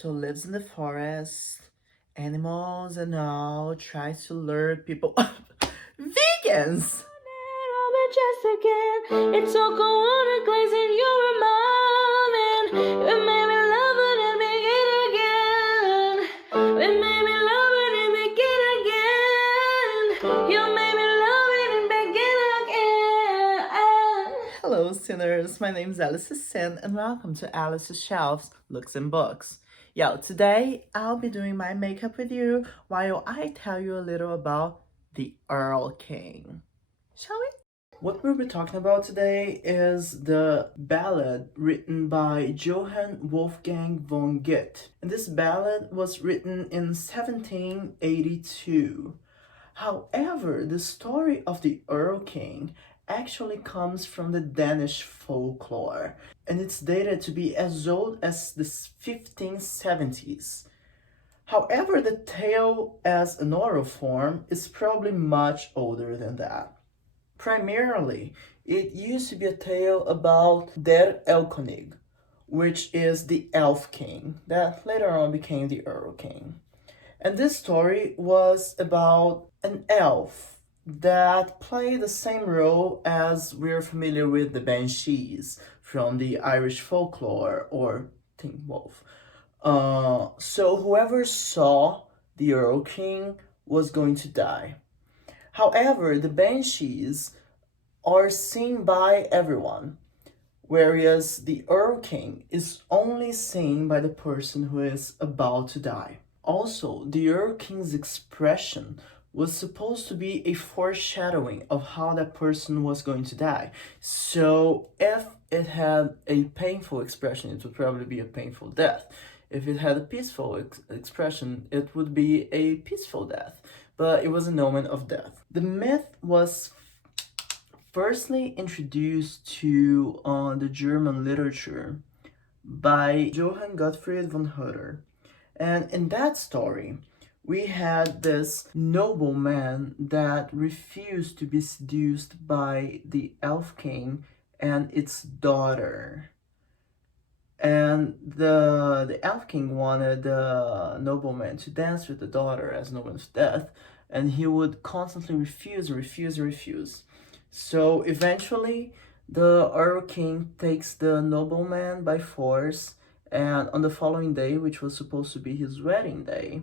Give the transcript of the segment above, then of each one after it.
So lives in the forest, animals and all, tries to lure people. Vegans! Just again, it's so cold and glazing you were mine, and it made me love it and begin again. It made me love it and begin again. You made me love it and begin again. Hello, sinners. My name is Alice Sin, and welcome to Alice's Shelves, Looks and Books. Today I'll be doing my makeup with you while I tell you a little about the Erlking. Shall we? What we'll be talking about today is the ballad written by Johann Wolfgang von Goethe. And this ballad was written in 1782. However, the story of the Erlking actually comes from the Danish folklore, and it's dated to be as old as the 1570s. However, the tale as an oral form is probably much older than that. Primarily, it used to be a tale about Der Erlkönig, which is the elf king that later on became the Erlking. And this story was about an elf that played the same role as we're familiar with the banshees from the Irish folklore or Teen Wolf. So whoever saw the Erlking was going to die. However, the banshees are seen by everyone, whereas the Erlking is only seen by the person who is about to die. Also, the Erlking's expression was supposed to be a foreshadowing of how that person was going to die. So if it had a painful expression, it would probably be a painful death. If it had a peaceful expression, it would be a peaceful death. But it was an omen of death. The myth was firstly introduced to the German literature by Johann Gottfried von Herder. And in that story, we had this nobleman that refused to be seduced by the elf king and its daughter. And the elf king wanted the nobleman to dance with the daughter as an omen of death, and he would constantly refuse. So eventually, the Erlking takes the nobleman by force, and on the following day, which was supposed to be his wedding day,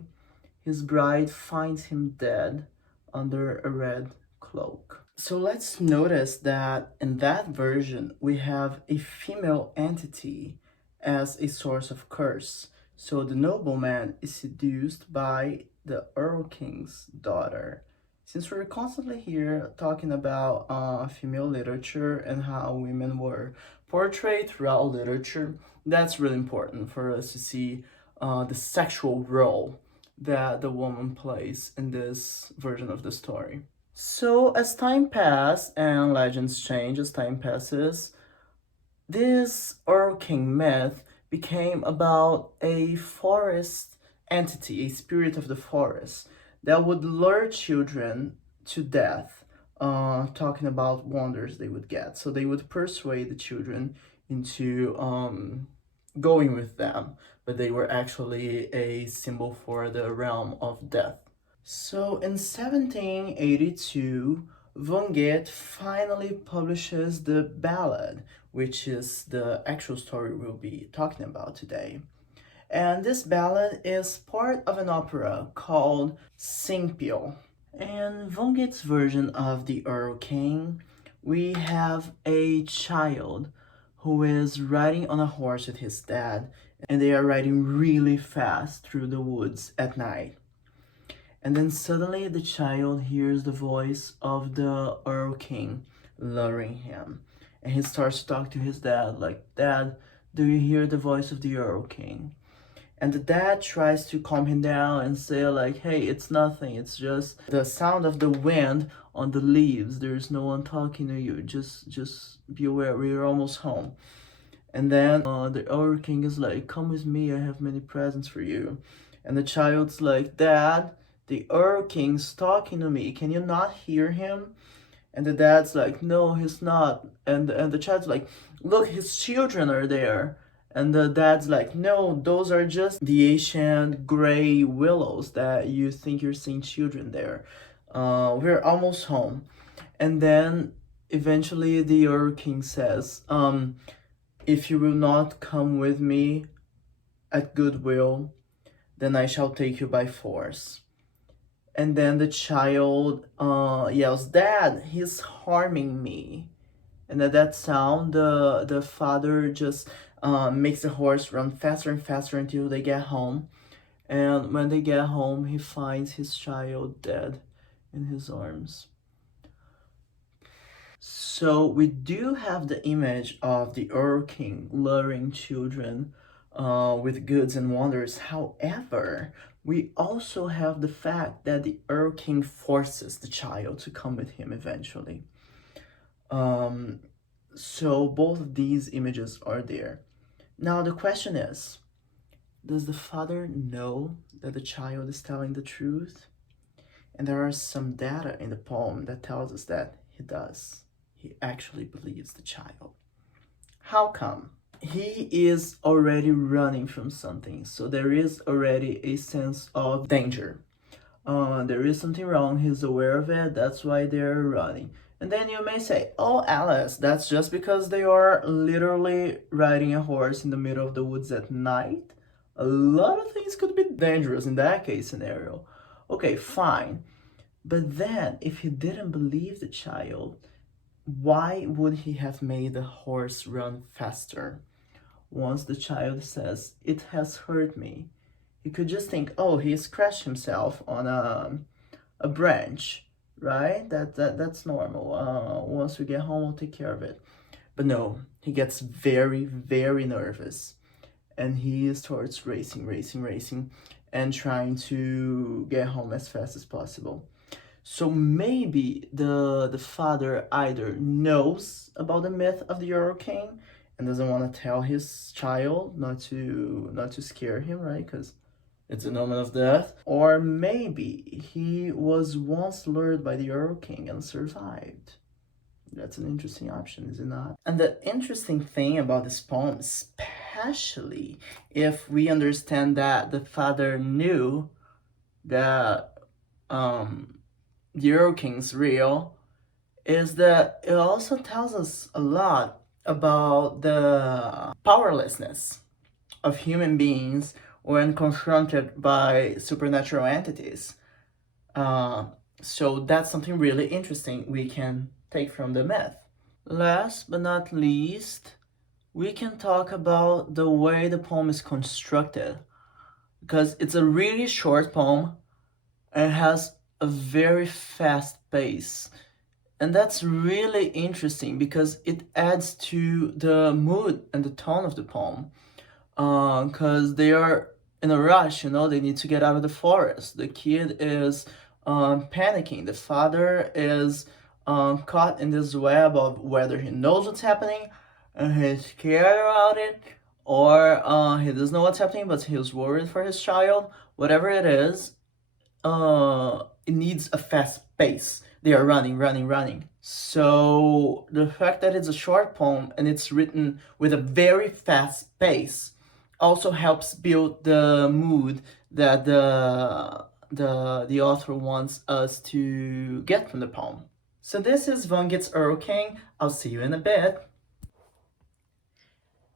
his bride finds him dead under a red cloak. So let's notice that in that version, we have a female entity as a source of curse. So the nobleman is seduced by the Erlking's daughter. Since we're constantly here talking about female literature and how women were portrayed throughout literature, that's really important for us to see the sexual role that the woman plays in this version of the story. So as time passes and legends change as time passes, this Erlking myth became about a forest entity, a spirit of the forest, that would lure children to death, talking about wonders they would get. So they would persuade the children into going with them, but they were actually a symbol for the realm of death. So in 1782, von Goethe finally publishes the ballad, which is the actual story we'll be talking about today. And this ballad is part of an opera called Singspiel. In von Goethe's version of the Erlking, we have a child who is riding on a horse with his dad, and they are riding really fast through the woods at night. And then suddenly the child hears the voice of the Erlking luring him. And he starts to talk to his dad like, "Dad, do you hear the voice of the Erlking?" And the dad tries to calm him down and say like, "Hey, it's nothing. It's just the sound of the wind on the leaves. There's no one talking to you. Just be aware, we're almost home." And then the Erlking is like, "Come with me, I have many presents for you." And the child's like, "Dad, the Erlking's talking to me. Can you not hear him?" And the dad's like, "No, he's not." And the child's like, "Look, his children are there." And the dad's like, no, those are just the ancient gray willows that you think you're seeing children there. We're almost home. And then eventually the Erlking says, if you will not come with me at goodwill, then I shall take you by force. And then the child yells, Dad, he's harming me. And at that sound, the father just makes the horse run faster and faster until they get home. And when they get home, he finds his child dead in his arms. So we do have the image of the Erlking luring children with goods and wonders. However, we also have the fact that the Erlking forces the child to come with him eventually. Um, so both of these images are there. Now the question is, does the father know that the child is telling the truth? And there are some data in the poem that tells us that he does. He actually believes the child. How come? He is already running from something, so there is already a sense of danger. There is something wrong, he's aware of it, that's why they're running. And then you may say, oh, Alice, that's just because they are literally riding a horse in the middle of the woods at night. A lot of things could be dangerous in that case scenario. Okay, fine. But then, if he didn't believe the child, why would he have made the horse run faster? Once the child says, it has hurt me, you could just think, oh, he scratched himself on a branch, right? That's normal. Once we get home, we'll take care of it. But no, he gets very, very nervous. And he starts racing, and trying to get home as fast as possible. So maybe the father either knows about the myth of the Erlking and doesn't want to tell his child not to scare him, right? Because it's an omen of death. Or maybe he was once lured by the Erlking and survived. That's an interesting option, is it not? And the interesting thing about this poem, especially if we understand that the father knew that the Erlking's real, is that it also tells us a lot about the powerlessness of human beings when confronted by supernatural entities. Uh, so that's something really interesting we can take from the myth. Last but not least, we can talk about the way the poem is constructed, because it's a really short poem and has a very fast pace. And that's really interesting because it adds to the mood and the tone of the poem. Because they are in a rush, they need to get out of the forest. The kid is panicking. The father is caught in this web of whether he knows what's happening and he's scared about it, or he doesn't know what's happening but he's worried for his child. Whatever it is, it needs a fast pace. They are running. So the fact that it's a short poem and it's written with a very fast pace also helps build the mood that the author wants us to get from the poem. So this is Von Gets Erlking. I'll see you in a bit.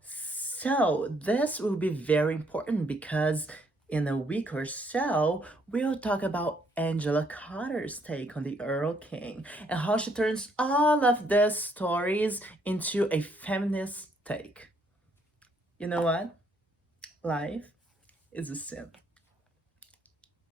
So this will be very important because in a week or so, we'll talk about Angela Carter's take on the Erlking and how she turns all of these stories into a feminist take. You know what? Life is a sin.